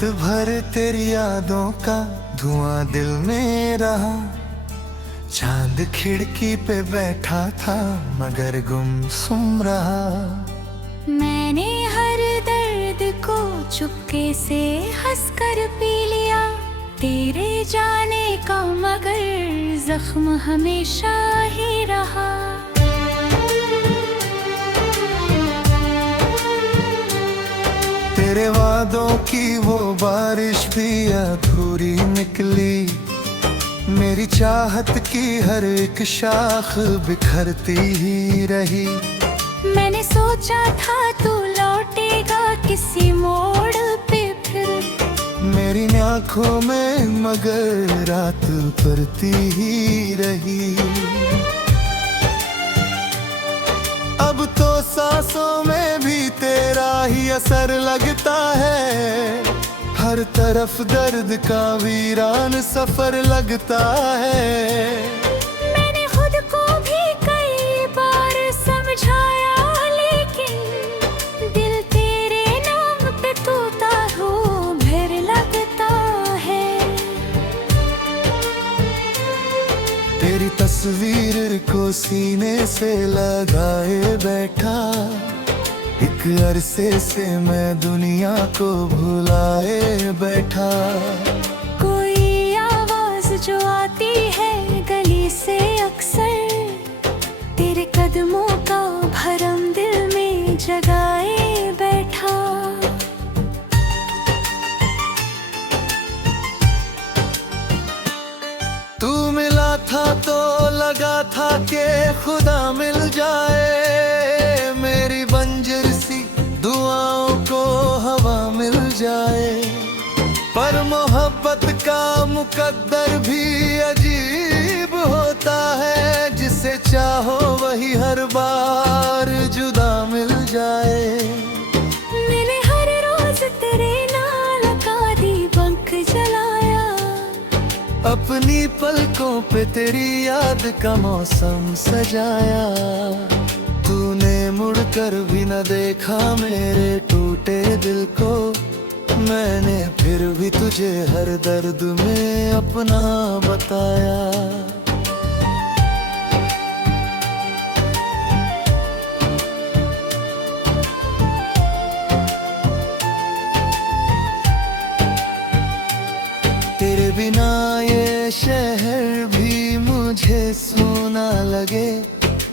रात भर तेरी यादों का धुआं दिल में रहा। चांद खिड़की पे बैठा था मगर गुमसुम रहा। मैंने हर दर्द को चुपके से हंसकर पी लिया। तेरे जाने का मगर जख्म हमेशा ही रहा। तेरे वादों की वो बारिश भी अधूरी निकली। मेरी चाहत की हर एक शाख बिखरती ही रही। मैंने सोचा था तू लौटेगा किसी मोड़ पे फिर। मेरी आँखों में मगर रात पड़ती ही रही। अब तो सांसों में भी तेरा ही असर लगता है। हर तरफ दर्द का वीरान सफर लगता है। मैंने खुद को भी कई बार समझाया, लेकिन दिल तेरे नाम पे तोता हो भर लगता है। तेरी तस्वीर को सीने से लगाए बैठा। एक अरसे से मैं दुनिया को भुलाए बैठा। कोई आवाज जो आती है गली से अक्सर, तेरे कदमों का भरम दिल में जगाए बैठा। तू मिला था तो लगा था कि खुदा मिल जाए। मेरी बंजर सी दुआओं को हवा मिल जाए। पर मोहब्बत का मुकद्दर भी अजीब होता है। जिसे चाहो वही हर बार जुदा मिल जाए। मैंने हर रोज तेरे नाल का दीपक जलाया। अपनी पलकों पे तेरी याद का मौसम सजाया। तूने मुड़कर भी न देखा मेरे टूटे दिल को। मैंने फिर भी तुझे हर दर्द में अपना बताया। तेरे बिना ये शहर भी मुझे सूना लगे।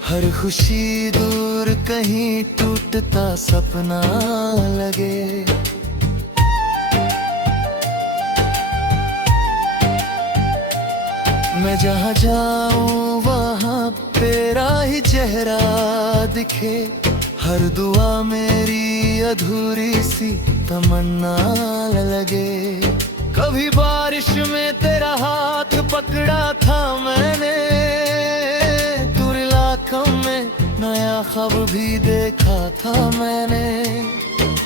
हर खुशी दूर कहीं टूटता सपना लगे। मैं जहाँ जाऊँ वहाँ तेरा ही चेहरा दिखे। हर दुआ मेरी अधूरी सी तमन्ना लगे। कभी बारिश में तेरा हाथ पकड़ा था मैंने। में नया ख्वाब भी देखा था मैंने।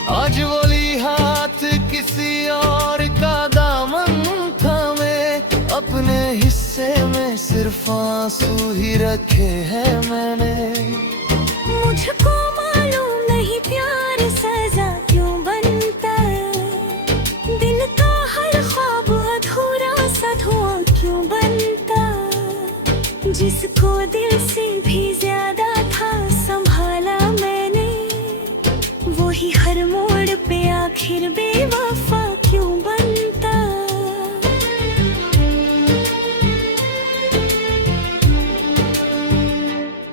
आज वही हाथ किसी और का दामन था। मैं अपने हिस्से में सिर्फ आंसू ही रखे हैं मैंने। मुझको मालूम नहीं प्यार सजा क्यों बनता है। दिल का हर ख्वाब अधूरा सा धुआं क्यों बनता। जिसको दिल से भी ज्यादा था संभाला मैंने, वही हर मोड़ पे आखिर बेवफा क्यों बनता।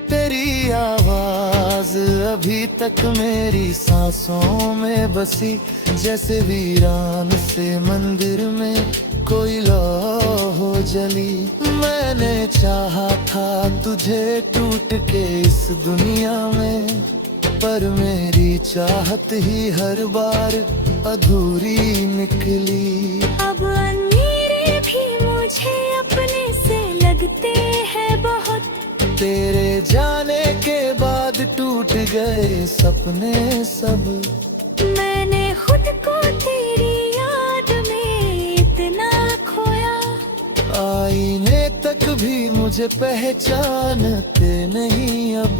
तेरी आवाज अभी तक मेरी सांसों में बसी। जैसे वीरान से मंदिर में कोई लौ हो जली। मैंने चाहा था तुझे टूट के इस दुनिया में। पर मेरी चाहत ही हर बार अधूरी निकली। अब अंधेरे भी मुझे अपने से लगते हैं बहुत। तेरे जाने के बाद टूट गए सपने सब। मैंने खुद को तेरी याद में इतना खोया। आईने तक भी मुझे पहचानते नहीं अब।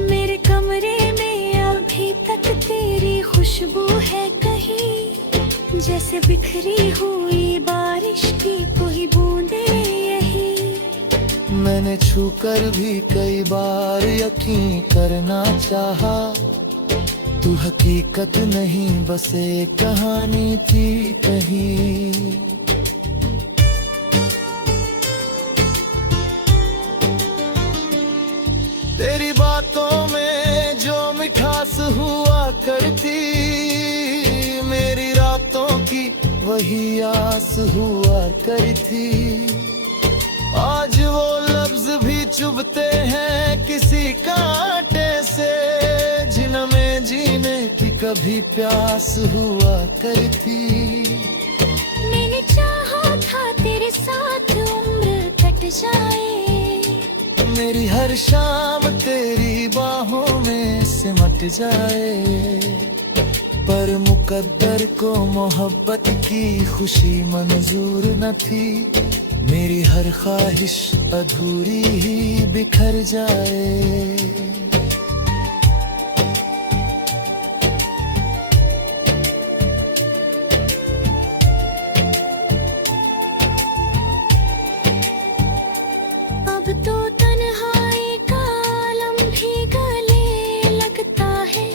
मेरे कमरे में अभी तक तेरी खुशबू है कहीं। जैसे बिखरी हुई बारिश की कोई बूंदे यही। मैंने छूकर भी कई बार यकीन करना चाहा, तू हकीकत नहीं बस एक कहानी थी कहीं। तेरी बातों में जो मिठास हुआ करती, मेरी रातों की वही आस हुआ करती। आज वो लफ्ज भी चुभते हैं किसी कांटे से, जिनमें जीने की कभी प्यास हुआ करती। मैंने चाहा था तेरे साथ उम्र कट जाए, मेरी हर शाम तेरी बाहों में सिमट जाए। पर मुकद्दर को मोहब्बत की खुशी मंजूर न थी, मेरी हर ख्वाहिश अधूरी ही बिखर जाए। अब तो तन्हाई का आलम भी गले लगता है,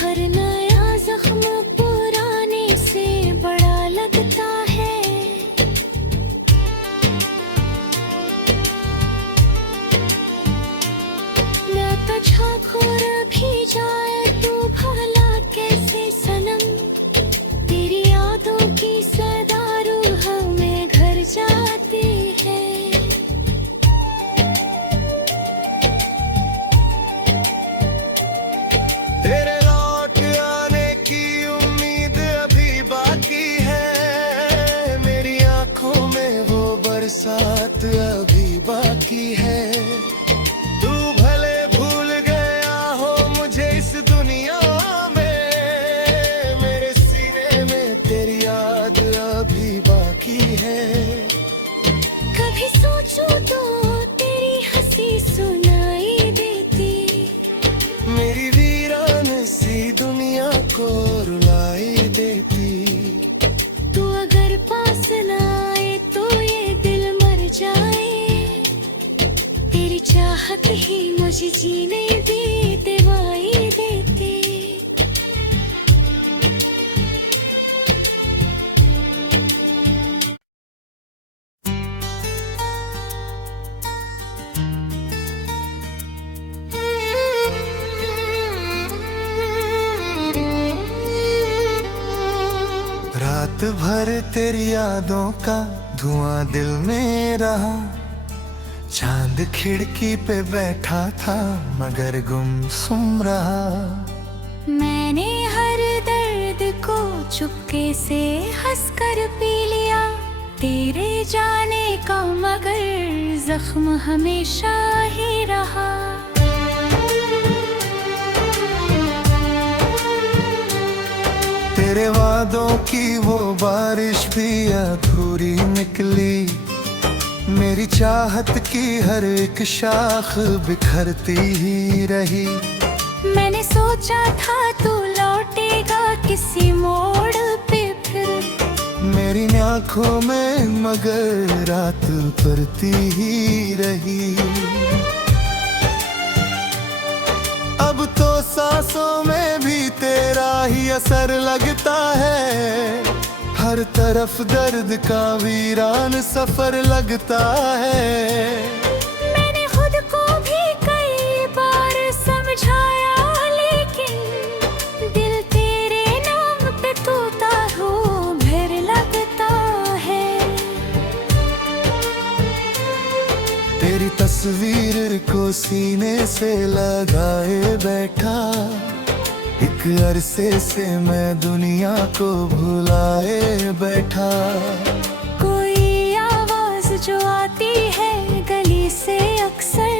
हर नया जख्म पुराने से बड़ा लगता है। मैं तुझको खोर भी जाए तू भला कैसे सनम, तेरी यादों की सदा रूह में घर जाती है। तेरे लौट आने की उम्मीद अभी बाकी है, मेरी आंखों में वो बरसात अभी बाकी है। तू भले भूल गया हो मुझे इस दुनिया में, मेरे सीने में तेरी याद अभी बाकी है। कभी सोचूं तो तेरी हंसी सुनाई देती, मेरी वीरान सी दुनिया को रुलाई देती। तू अगर पास न आए तो ये दिल मर जाए, तेरी चाहत ही मुझे जीने दी दवाई देती। रात भर तेरी यादों का धुआं दिल में रहा, चांद खिड़की पे बैठा था मगर गुमसुम रहा। मैंने हर दर्द को चुपके से हंसकर पी लिया, तेरे जाने का मगर जख्म हमेशा ही रहा। तेरे वादों की वो बारिश भी अधूरी निकली, मेरी चाहत की हर एक शाख बिखरती ही रही। मैंने सोचा था तू लौटेगा किसी मोड़ पे फिर, मेरी आँखों में मगर रात पड़ती ही रही। अब तो सांसों में भी तेरा ही असर लगता है, हर तरफ दर्द का वीरान सफर लगता है। मैंने खुद को भी कई बार समझाया, लेकिन दिल तेरे नाम पे तोता हो भर लगता है। तेरी तस्वीर को सीने से लगाए बैठा, एक अरसे से मैं दुनिया को भुलाए बैठा। कोई आवाज जो आती है गली से अक्सर,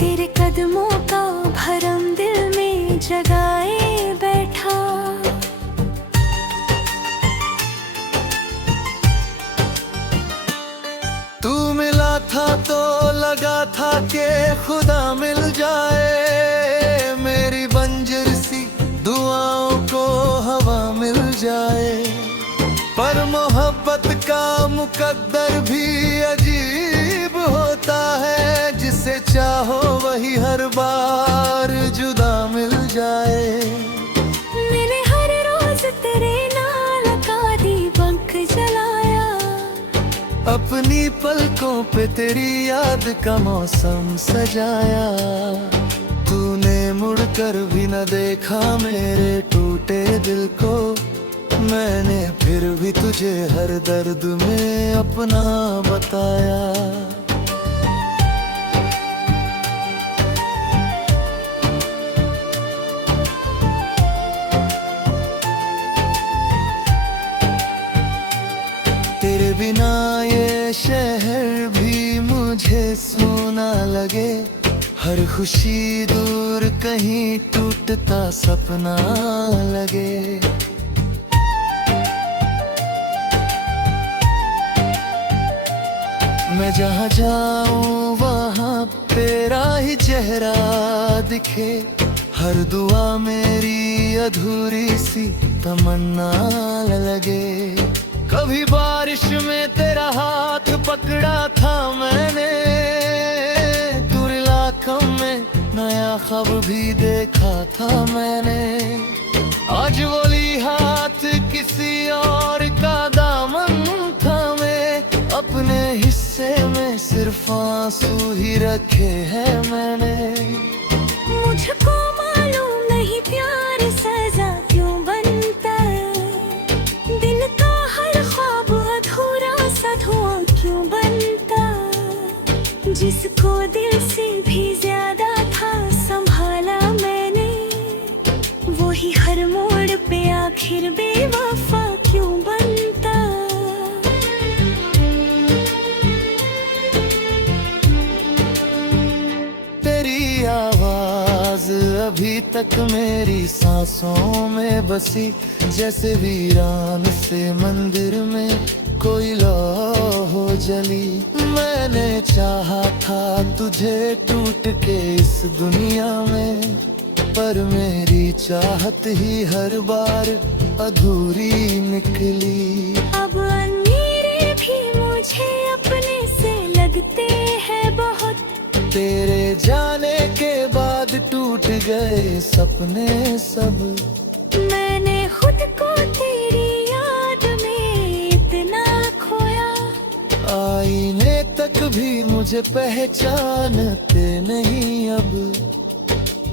तेरे कदमों का भरम दिल में जगाए बैठा। तू मिला था तो लगा था कि खुदा मिल जाए, मेरी बंजर सी दुआओं को हवा मिल जाए। मोहब्बत का मुकद्दर भी अजीब होता है, जिसे चाहो वही हर बार जुदा मिल जाए। मैंने हर रोज तेरे नाल का दीपक जलाया, अपनी पलकों पे तेरी याद का मौसम सजाया। तूने मुड़कर भी न देखा मेरे टूटे दिल को, मैंने फिर भी तुझे हर दर्द में अपना बताया। तेरे बिना ये शहर भी मुझे सूना लगे, हर खुशी दूर कहीं टूटता सपना लगे। मैं जहाँ जाऊँ वहाँ तेरा ही चेहरा दिखे, हर दुआ मेरी अधूरी सी तमन्ना लगे। कभी बारिश में तेरा हाथ पकड़ा था मैंने, दूर आँखों में नया ख्वाब भी देखा था मैंने। आज वही हाथ किसी और का दामन थामे, अपने हिस्से में सिर्फ आंसू ही रखे हैं मैंने। मुझको मालूम नहीं प्यार सजा क्यों बनता, दिल का हर ख्वाब अधूरा सा धुआं क्यों बनता। जिसको दिल से भी ज्यादा था संभाला मैंने, वही हर मोड़ पे आखिर बेवफा क्यों बनता। तेरी आवाज अभी तक मेरी सांसों में बसी, जैसे वीरान से मंदिर में कोई लौ हो जली। मैंने चाहा था तुझे टूट के इस दुनिया में, पर मेरी चाहत ही हर बार अधूरी निकली। अब अंधेरे भी मुझे अपने से लगते हैं बहुत, तेरे जाने के बाद टूट गए सपने सब। मैंने खुद को तेरी याद में इतना खोया, आईने तक भी मुझे पहचानते नहीं अब।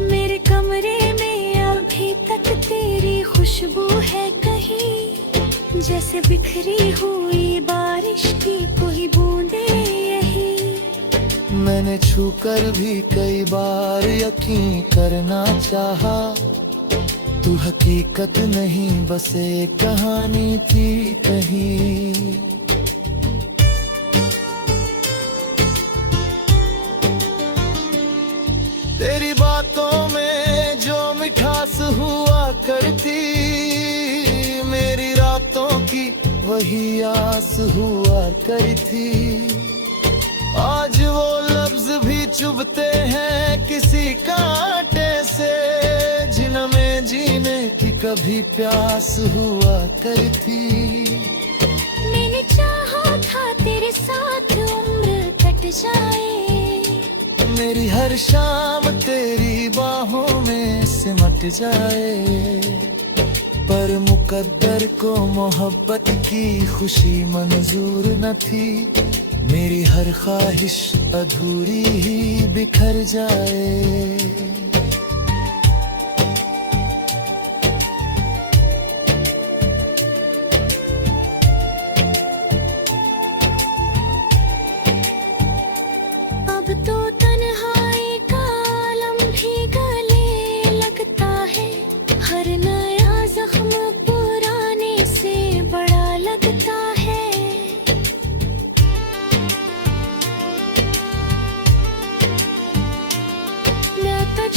मेरे कमरे में अभी तक तेरी खुशबू है कहीं, जैसे बिखरी हुई बारिश की कोई बूंदे यही। मैंने छूकर भी कई बार यकीन करना चाहा, तू हकीकत नहीं बस एक कहानी थी कहीं। तेरी बातों में जो मिठास हुआ करती, मेरी रातों की वही आस हुआ करी थी। आज वो लफ्ज भी चुभते हैं किसी कांटे से, जिनमें जीने की कभी प्यास हुआ करी थी। मैंने चाहा था तेरे साथ उम्र कट जाए, मेरी हर शाम तेरी बाहों में सिमट जाए। पर मुकद्दर को मोहब्बत की खुशी मंजूर न थी, मेरी हर ख्वाहिश अधूरी ही बिखर जाए। अब तो तन्हाई का आलम भी गले लगता है, हर नया जख्म पुराने से बड़ा लगता है। मैं तो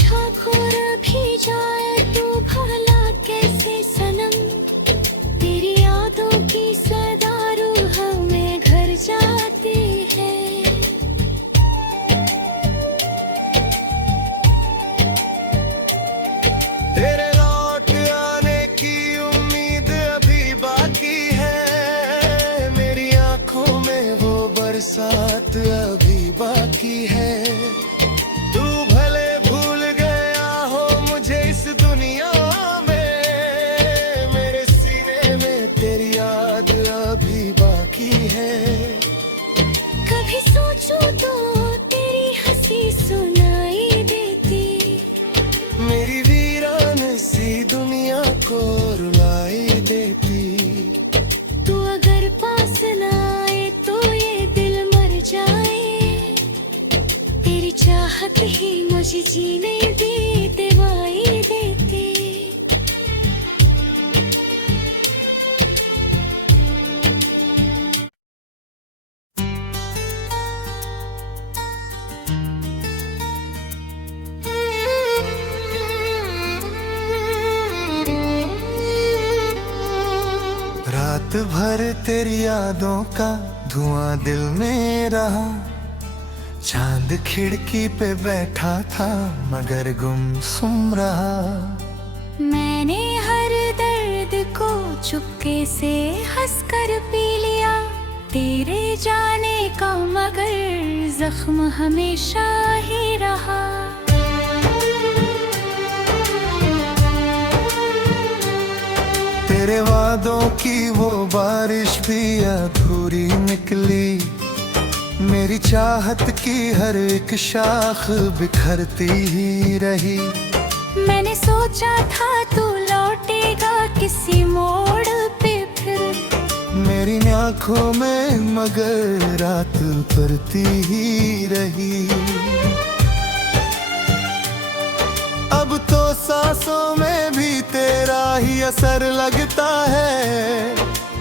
साथ अभी बाकी है। तू भले भूल गया हो मुझे इस दुनिया में, मेरे सीने में तेरी याद अभी बाकी है। कभी सोचूं तो तेरी हंसी सुनाई देती, मेरी वीरान सी दुनिया को रुलाई देती। तू अगर पास ना आए तो ये दिल मर जाए, तेरी चाहत ही मुझे जीने दी दवाई देती। रात भर तेरी यादों का धुआं दिल में रहा, चांद खिड़की पे बैठा था मगर गुमसुम रहा। मैंने हर दर्द को चुपके से हंसकर पी लिया, तेरे जाने का मगर जख्म हमेशा ही रहा। तेरे वादों की वो बारिश भी अधूरी निकली, मेरी चाहत की हर एक शाख बिखरती ही रही। मैंने सोचा था तू लौटेगा किसी मोड़ पे फिर, मेरी आँखों में मगर रात पड़ती ही रही। अब तो सांसों में भी तेरा ही असर लगता है,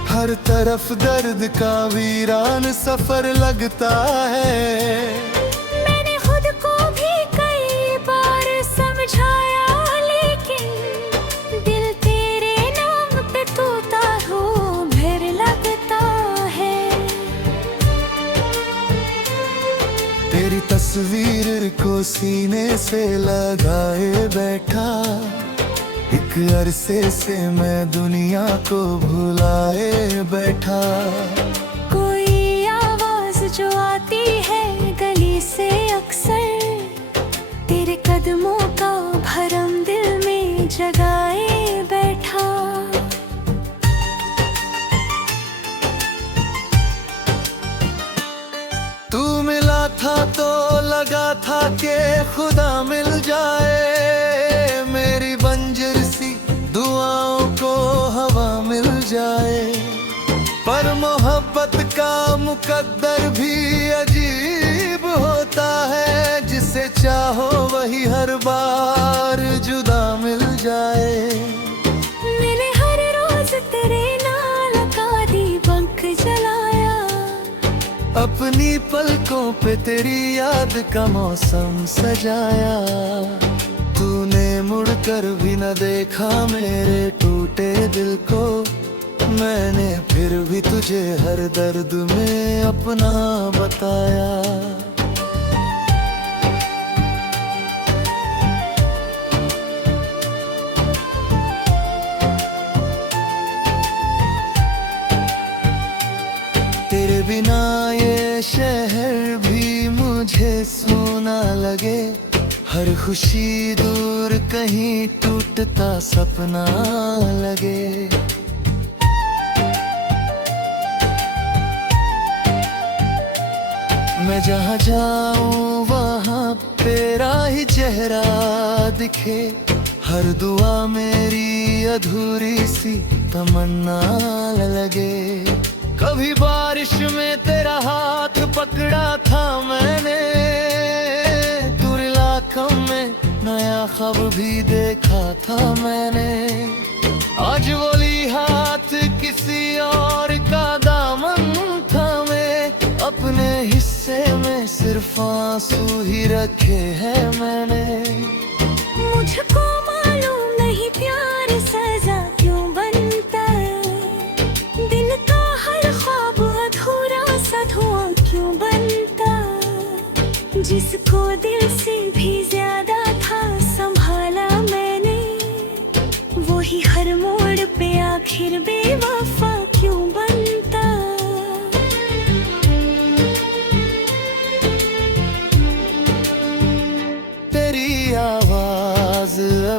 हर तरफ दर्द का वीरान सफर लगता है। मैंने खुद को भी कई बार समझाया, लेकिन दिल तेरे नाम पे तूता हो भर लगता है। तेरी तस्वीर को सीने से लगाए बैठा, एक अरसे से मैं दुनिया को भुलाए बैठा। कोई आवाज जो आती है गली से अक्सर, तेरे कदमों का भरम दिल में जगाए बैठा। तू मिला था तो लगा था कि खुदा मिल जाए, मेरी बंजर सी दुआओं को हवा मिल जाए। पर मोहब्बत का मुकद्दर भी अजीब होता है, जिसे चाहो वही हर बार जुदा मिल जाए। मैंने हर रोज तेरे नाल का दीपक जलाया, अपनी पलकों पे तेरी याद का मौसम सजाया। तूने मुड़कर भी न देखा मेरे टूटे दिल को, मैंने फिर भी तुझे हर दर्द में अपना बताया। तेरे बिना ये शहर भी मुझे सोना लगे, हर खुशी दूर कहीं टूटता सपना लगे। मैं जहाँ जाऊँ वहाँ तेरा ही चेहरा दिखे, हर दुआ मेरी अधूरी सी तमन्ना लगे। कभी बारिश में तेरा हाथ पकड़ा था मैंने, तुरलाखम में नया ख्वाब भी देखा था मैंने। आज वही हाथ किसी और का दामन थामे, अपने हिस्से में सिर्फ आंसू ही रखे हैं मैंने। मुझको मालूम नहीं प्यार सजा क्यों बनता है, दिल का हर ख्वाब अधूरा सा धुआं क्यों बनता। जिसको दिल से भी ज्यादा था संभाला मैंने, वही हर मोड़ पे आखिर बेवफा क्यों बनता।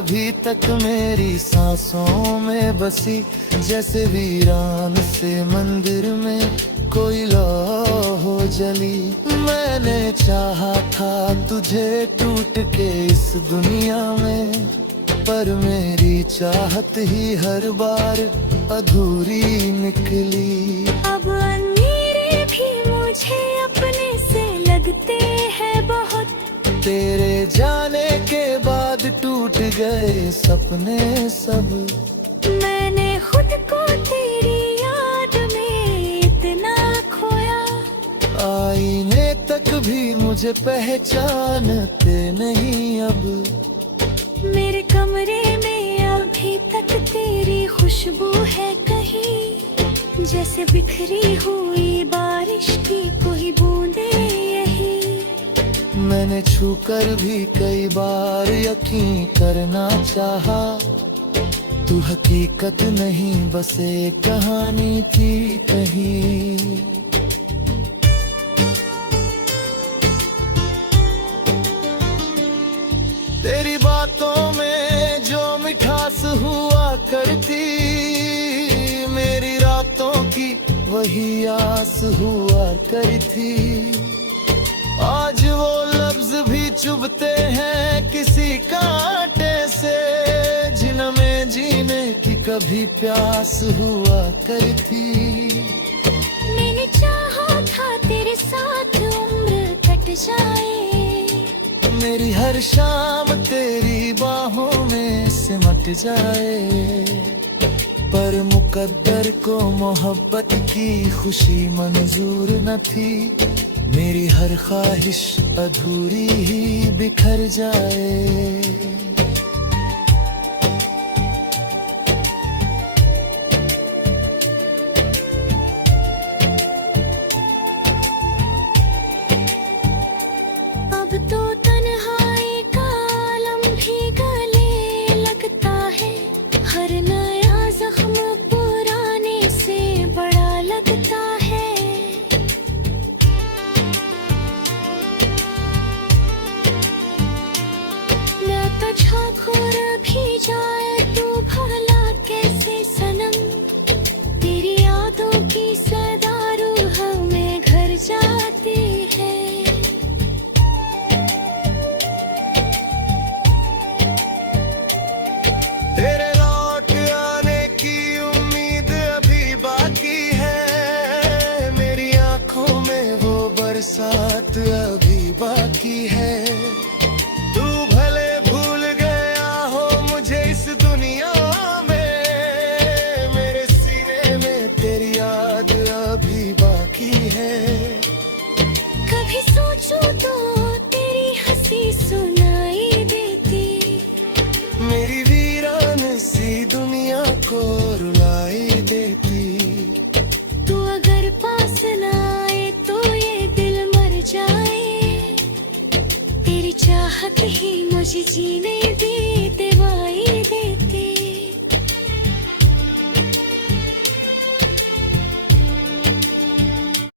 अभी तक मेरी सांसों में बसी, जैसे वीरान से मंदिर में कोई लौ हो जली। मैंने चाहा था तुझे टूट के इस दुनिया में, पर मेरी चाहत ही हर बार अधूरी निकली। अब अंधेरे भी मुझे अपने से लगते हैं बहुत, तेरे जाने के बाद टूट गए सपने सब। मैंने खुद को तेरी याद में इतना खोया, आईने तक भी मुझे पहचानते नहीं अब। मेरे कमरे में अभी तक तेरी खुशबू है कहीं, जैसे बिखरी हुई बारिश की कोई बूंदे यही। मैंने छूकर भी कई बार यकीन करना चाहा, तू हकीकत नहीं बस एक कहानी थी कहीं। तेरी बातों में जो मिठास हुआ करती, मेरी रातों की वही आस हुआ करती। आज वो लफ्ज भी चुभते हैं किसी कांटे से, जिनमें जीने की कभी प्यास हुआ करती। मैंने चाहा था तेरे साथ उम्र कट जाए, मेरी हर शाम तेरी बाहों में सिमट जाए, पर मुकद्दर को मोहब्बत की खुशी मंजूर न थी। मेरी हर ख्वाहिश अधूरी ही बिखर जाए। अब तो तन्हाई का आलम भी गले लगता है, हर नया जख्म पुराने से बड़ा लगता है। मैं तुझको खोर भी जाए तू भला कैसे सनम, तेरी यादों की सदा रूह में घर जाती है। तेरे लौट आने की उम्मीद अभी बाकी है, मेरी आंखों में वो बरसात अभी बाकी है। तू भले भूल गया हो मुझे इस दुनिया में, मेरे सीने में तेरी याद अभी बाकी है। कभी सोचूं तो तेरी हंसी सुनाई देती, मेरी वीरान सी दुनिया को रुलाई देती। तू अगर पास न आए तो ये दिल मर जाए, तेरी चाहत ही मुझे जीने दे।